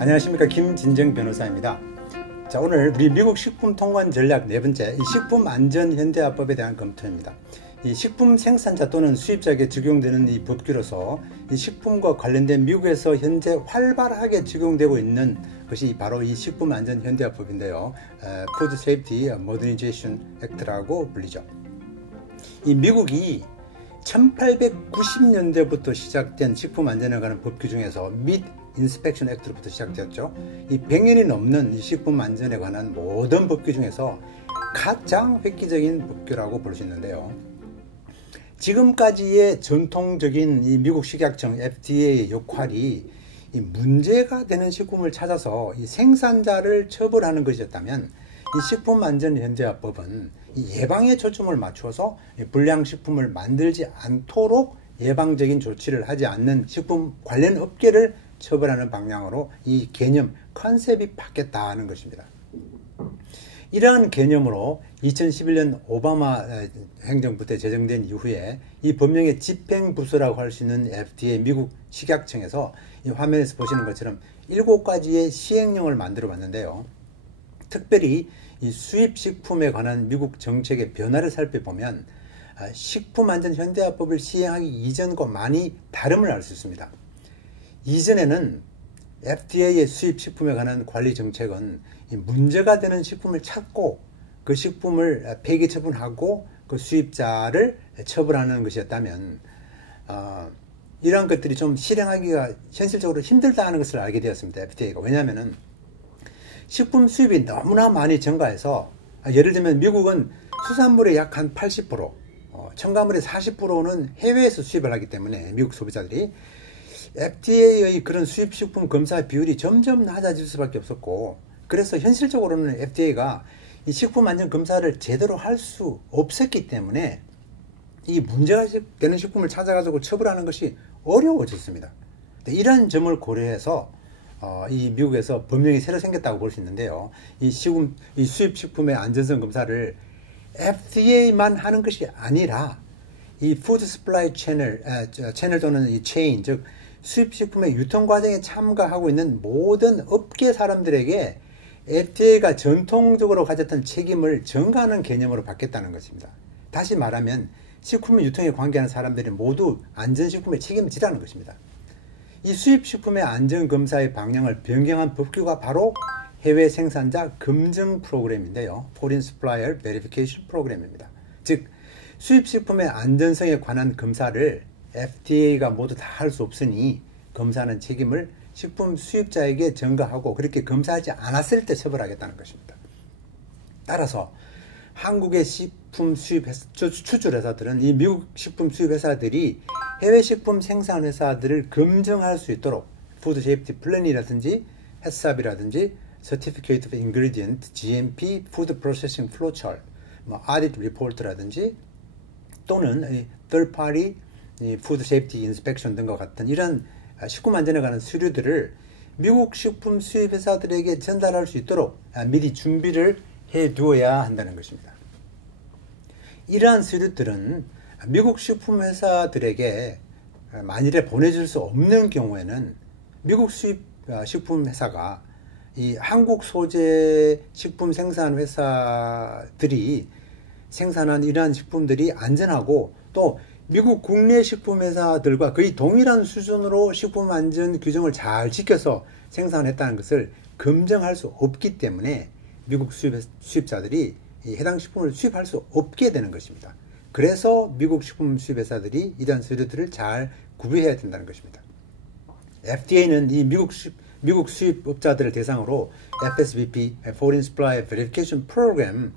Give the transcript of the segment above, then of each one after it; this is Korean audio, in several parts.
안녕하십니까, 김진정 변호사입니다. 자, 오늘 우리 미국 식품 통관 전략 네 번째, 이 식품 안전 현대화법에 대한 검토입니다. 이 식품 생산자 또는 수입자에게 적용되는 이 법규로서 이 식품과 관련된 미국에서 현재 활발하게 적용되고 있는 것이 바로 이 식품 안전 현대화법인데요. Food Safety Modernization Act라고 불리죠. 이 미국이 1890년대부터 시작된 식품 안전에 관한 법규 중에서 Meat Inspection Act로부터 시작되었죠. 이 100년이 넘는 이 식품 안전에 관한 모든 법규 중에서 가장 획기적인 법규라고 볼 수 있는데요. 지금까지의 전통적인 이 미국 식약청 FDA의 역할이 이 문제가 되는 식품을 찾아서 이 생산자를 처벌하는 것이었다면, 이 식품 안전 현대화법은 이 예방에 초점을 맞춰서 불량 식품을 만들지 않도록 예방적인 조치를 하지 않는 식품 관련 업계를 처벌하는 방향으로 이 개념 컨셉이 바뀌었다는 것입니다. 이러한 개념으로 2011년 오바마 행정부 때 제정된 이후에 이 법령의 집행부서라고 할 수 있는 FDA 미국 식약청에서 이 화면에서 보시는 것처럼 7가지의 시행령을 만들어 봤는데요. 특별히 이 수입식품에 관한 미국 정책의 변화를 살펴보면 식품안전현대화법을 시행하기 이전과 많이 다름을 알 수 있습니다. 이전에는 FDA의 수입식품에 관한 관리 정책은 문제가 되는 식품을 찾고 그 식품을 폐기 처분하고 그 수입자를 처벌하는 것이었다면, 이러한 것들이 좀 실행하기가 현실적으로 힘들다는 것을 알게 되었습니다. FDA가. 왜냐하면 식품 수입이 너무나 많이 증가해서, 예를 들면 미국은 수산물의 약 한 80%, 첨가물의 40%는 해외에서 수입을 하기 때문에 미국 소비자들이 FDA의 그런 수입식품 검사 비율이 점점 낮아질 수밖에 없었고, 그래서 현실적으로는 FDA가 이 식품 안전 검사를 제대로 할 수 없었기 때문에 이 문제가 되는 식품을 찾아가지고 처벌하는 것이 어려워졌습니다. 이런 점을 고려해서 이 미국에서 법령이 새로 생겼다고 볼 수 있는데요. 이 수입식품의 안전성 검사를 FDA만 하는 것이 아니라 이 푸드 스플라이 채널 또는 이 체인, 즉 수입식품의 유통 과정에 참가하고 있는 모든 업계 사람들에게 FDA가 전통적으로 가졌던 책임을 전가하는 개념으로 바뀌었다는 것입니다. 다시 말하면 식품 유통에 관계하는 사람들이 모두 안전식품에 책임을 지라는 것입니다. 이 수입식품의 안전검사의 방향을 변경한 법규가 바로 해외 생산자 검증 프로그램인데요. Foreign Supplier Verification 프로그램입니다. 즉 수입식품의 안전성에 관한 검사를 FDA가 모두 다 할 수 없으니 검사하는 책임을 식품 수입자에게 전가하고 그렇게 검사하지 않았을 때 처벌하겠다는 것입니다. 따라서 한국의 식품 수출 회사들은 이 미국 식품 수입 회사들이 해외 식품 생산 회사들을 검증할 수 있도록 푸드 세이프티 플랜이라든지 햇삽이라든지 Certificate of Ingredient, GMP, Food Processing Flow Chart, Audit Report라든지 또는 Third Party Food Safety Inspection 등과 같은 이런 식품 안전에 관한 서류들을 미국 식품 수입 회사들에게 전달할 수 있도록 미리 준비를 해 두어야 한다는 것입니다. 이러한 서류들은 미국 식품 회사들에게 만일에 보내줄 수 없는 경우에는 미국 수입 식품 회사가 이 한국 소재 식품 생산 회사들이 생산한 이러한 식품들이 안전하고 또 미국 국내 식품 회사들과 거의 동일한 수준으로 식품 안전 규정을 잘 지켜서 생산했다는 것을 검증할 수 없기 때문에 미국 수입자들이 해당 식품을 수입할 수 없게 되는 것입니다. 그래서 미국 식품 수입 회사들이 이러한 서류들을 잘 구비해야 된다는 것입니다. FDA는 이 미국 수입업자들을 대상으로 FSBP, Foreign Supplier Verification Program,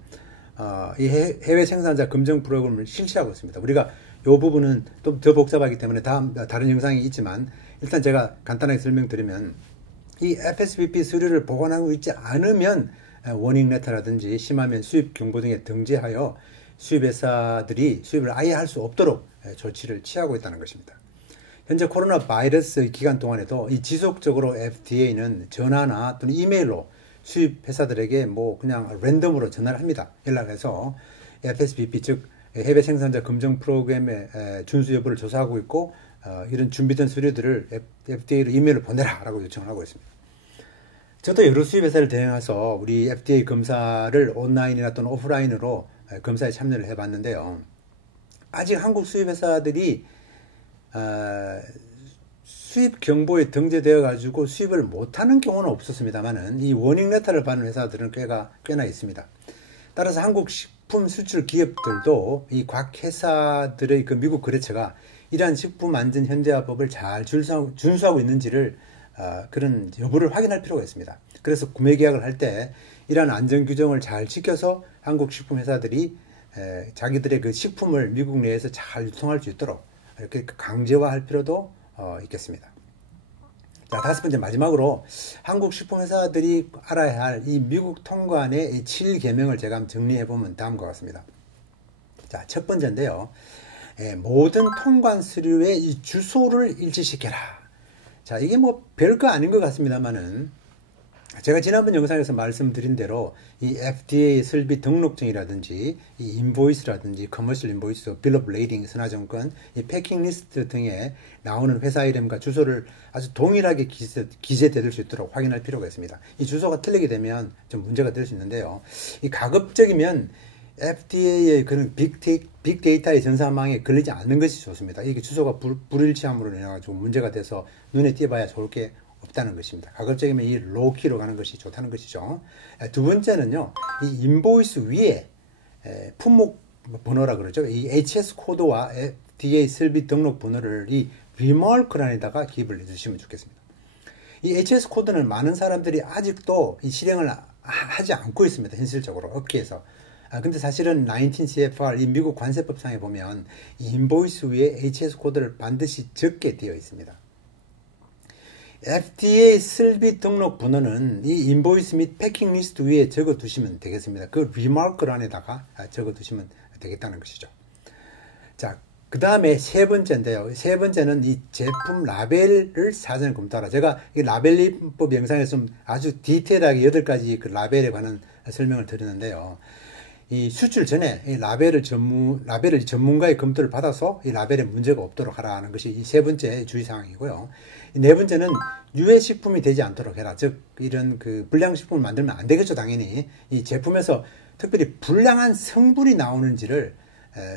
이 해외 생산자 검증 프로그램을 실시하고 있습니다. 우리가 이 부분은 좀 더 복잡하기 때문에 다른 영상이 있지만 일단 제가 간단하게 설명드리면, 이 FSBP 서류를 보관하고 있지 않으면 워닝 레터라든지 심하면 수입 경보 등에 등재하여 수입 회사들이 수입을 아예 할 수 없도록 조치를 취하고 있다는 것입니다. 현재 코로나 바이러스 기간 동안에도 이 지속적으로 FDA는 전화나 또는 이메일로 수입 회사들에게 그냥 랜덤으로 전화를 합니다. 연락해서 FSBP 즉 해외 생산자 검증 프로그램의 준수 여부를 조사하고 있고, 이런 준비된 서류들을 FDA로 이메일을 보내라 라고 요청을 하고 있습니다. 저도 여러 수입 회사를 대행해서 우리 FDA 검사를 온라인이나 또는 오프라인으로 검사에 참여를 해봤는데요. 아직 한국 수입 회사들이 수입 경보에 등재되어 가지고 수입을 못하는 경우는 없었습니다만은 이 워닝 레터를 받는 회사들은 꽤나 있습니다. 따라서 한국 식품 수출 기업들도 이 각 회사들의 그 미국 거래처가 이러한 식품 안전 현대화법을 잘 준수하고 있는지를 그런 여부를 확인할 필요가 있습니다. 그래서 구매 계약을 할 때 이러한 안전 규정을 잘 지켜서 한국 식품 회사들이 자기들의 그 식품을 미국 내에서 잘 유통할 수 있도록 이렇게 강제화할 필요도 있겠습니다. 자, 다섯 번째 마지막으로 한국 식품 회사들이 알아야 할 이 미국 통관의 이 7계명을 제가 한번 정리해 보면 다음과 같습니다. 자, 첫 번째인데요. 모든 통관 서류의 이 주소를 일치시켜라. 자, 이게 뭐 별거 아닌 것 같습니다만은 제가 지난번 영상에서 말씀드린 대로 이 FDA 설비 등록증이라든지 이 인보이스라든지 커머셜 인보이스, 빌 오브 레이딩, 선화증권, 이 패킹 리스트 등에 나오는 회사 이름과 주소를 아주 동일하게 기재될 수 있도록 확인할 필요가 있습니다. 이 주소가 틀리게 되면 좀 문제가 될 수 있는데요. 이 가급적이면 FDA의 그런 빅데이터의 전산망에 걸리지 않는 것이 좋습니다. 이게 주소가 불일치함으로 인해 가지고 문제가 돼서 눈에 띄어봐야 좋을 게 없다는 것입니다. 가급적이면 이 로키로 가는 것이 좋다는 것이죠. 두 번째는요, 이 인보이스 위에 품목 번호라 그러죠. 이 HS 코드와 FDA 설비 등록 번호를 이 리마크란에다가 기입을 해주시면 좋겠습니다. 이 HS 코드는 많은 사람들이 아직도 이 실행을 하지 않고 있습니다. 현실적으로 업계에서. 근데 사실은 19 CFR 이 미국 관세법상에 보면 이 인보이스 위에 HS 코드를 반드시 적게 되어 있습니다. FDA 설비 등록 번호는 이 인보이스 및 패킹 리스트 위에 적어 두시면 되겠습니다. 그 리마크란에다가 적어 두시면 되겠다는 것이죠. 자, 그 다음에 세 번째인데요. 세 번째는 이 제품 라벨을 사전에 검토하라. 제가 이 라벨리법 영상에서 좀 아주 디테일하게 8가지 그 라벨에 관한 설명을 드렸는데요. 이 수출 전에 이 라벨을 전문가의 검토를 받아서 이 라벨에 문제가 없도록 하라는 것이 이 세 번째 주의사항이고요. 네 번째는 유해 식품이 되지 않도록 해라. 즉 이런 그 불량 식품을 만들면 안 되겠죠. 당연히 이 제품에서 특별히 불량한 성분이 나오는지를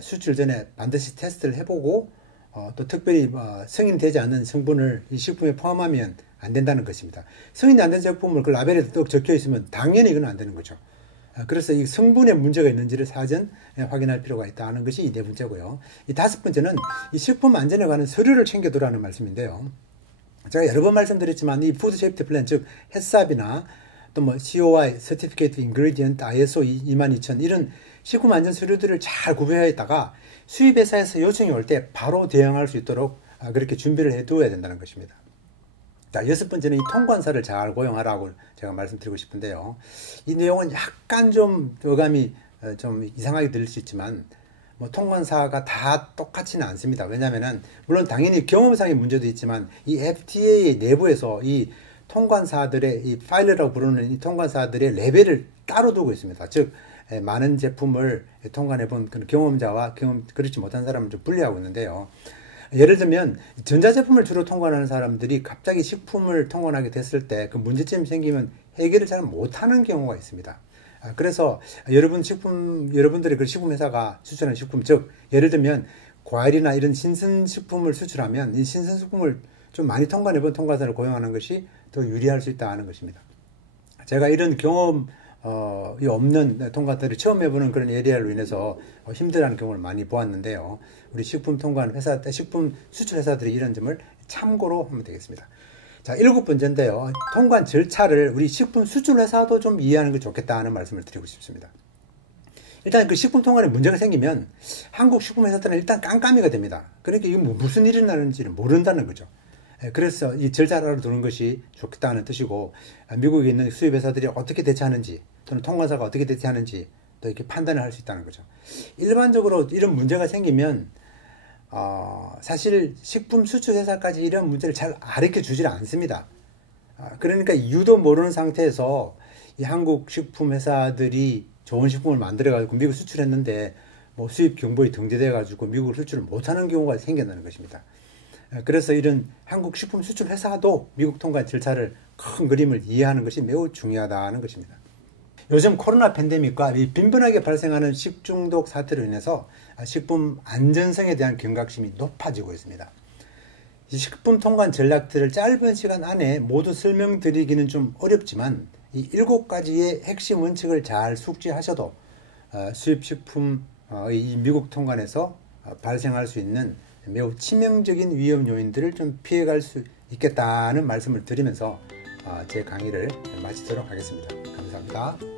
수출 전에 반드시 테스트를 해보고 또 특별히 승인되지 않는 성분을 이 식품에 포함하면 안 된다는 것입니다. 승인이 안 된 제품을 그 라벨에 또 적혀 있으면 당연히 이건 안 되는 거죠. 그래서 이 성분에 문제가 있는지를 사전 확인할 필요가 있다는 것이 네 번째고요. 이 다섯 번째는 이 식품 안전에 관한 서류를 챙겨두라는 말씀인데요. 제가 여러 번 말씀드렸지만 이 푸드 세이프티 플랜, 즉 햇삽이나 또 뭐 COI, Certificate Ingredient, ISO 22000 이런 식품 안전 서류들을 잘 구비해 있다가 수입 회사에서 요청이 올 때 바로 대응할 수 있도록 그렇게 준비를 해 두어야 된다는 것입니다. 자, 여섯 번째는 이 통관사를 잘 고용하라고 제가 말씀드리고 싶은데요. 이 내용은 약간 좀 어감이 좀 이상하게 들릴 수 있지만 뭐 통관사가 다 똑같지는 않습니다. 왜냐하면은 물론 당연히 경험상의 문제도 있지만 이 FDA 내부에서 이 통관사들의 이 파일러라고 부르는 이 통관사들의 레벨을 따로 두고 있습니다. 즉 많은 제품을 통관해 본 경험자와 그렇지 못한 사람을 좀 분리하고 있는데요. 예를 들면 전자제품을 주로 통관하는 사람들이 갑자기 식품을 통관하게 됐을 때 그 문제점이 생기면 해결을 잘 못하는 경우가 있습니다. 그래서 여러분들의 그 식품 회사가 수출하는 식품, 즉 예를 들면 과일이나 이런 신선식품을 수출하면 이 신선식품을 좀 많이 통관해 본 통관사를 고용하는 것이 더 유리할 수 있다는 것입니다. 제가 이런 경험이 없는 통관사를 처음 해보는 그런 에리아로 인해서 힘들어하는 경우를 많이 보았는데요. 우리 식품 통관 회사, 식품 수출 회사들이 이런 점을 참고로 하면 되겠습니다. 자, 7번째인데요. 통관 절차를 우리 식품 수출 회사도 좀 이해하는 게 좋겠다는 말씀을 드리고 싶습니다. 일단 그 식품 통관에 문제가 생기면 한국 식품 회사들은 일단 깜깜이가 됩니다. 그러니까 이게 무슨 일이 나는지를 모른다는 거죠. 그래서 이 절차를 알아두는 것이 좋겠다는 뜻이고, 미국에 있는 수입 회사들이 어떻게 대처하는지 또는 통관사가 어떻게 대처하는지 또 이렇게 판단을 할 수 있다는 거죠. 일반적으로 이런 문제가 생기면 사실 식품 수출 회사까지 이런 문제를 잘 가르쳐 주질 않습니다. 그러니까 이유도 모르는 상태에서 이 한국 식품 회사들이 좋은 식품을 만들어 가지고 미국 수출했는데 뭐 수입 경보에 등재돼 가지고 미국을 수출을 못하는 경우가 생긴다는 것입니다. 그래서 이런 한국 식품 수출 회사도 미국 통관 절차를 큰 그림을 이해하는 것이 매우 중요하다는 것입니다. 요즘 코로나 팬데믹과 빈번하게 발생하는 식중독 사태로 인해서 식품 안전성에 대한 경각심이 높아지고 있습니다. 이 식품 통관 전략들을 짧은 시간 안에 모두 설명드리기는 좀 어렵지만 이 7가지의 핵심 원칙을 잘 숙지하셔도 수입식품의 이 미국 통관에서 발생할 수 있는 매우 치명적인 위험 요인들을 좀 피해갈 수 있겠다는 말씀을 드리면서 제 강의를 마치도록 하겠습니다. 감사합니다.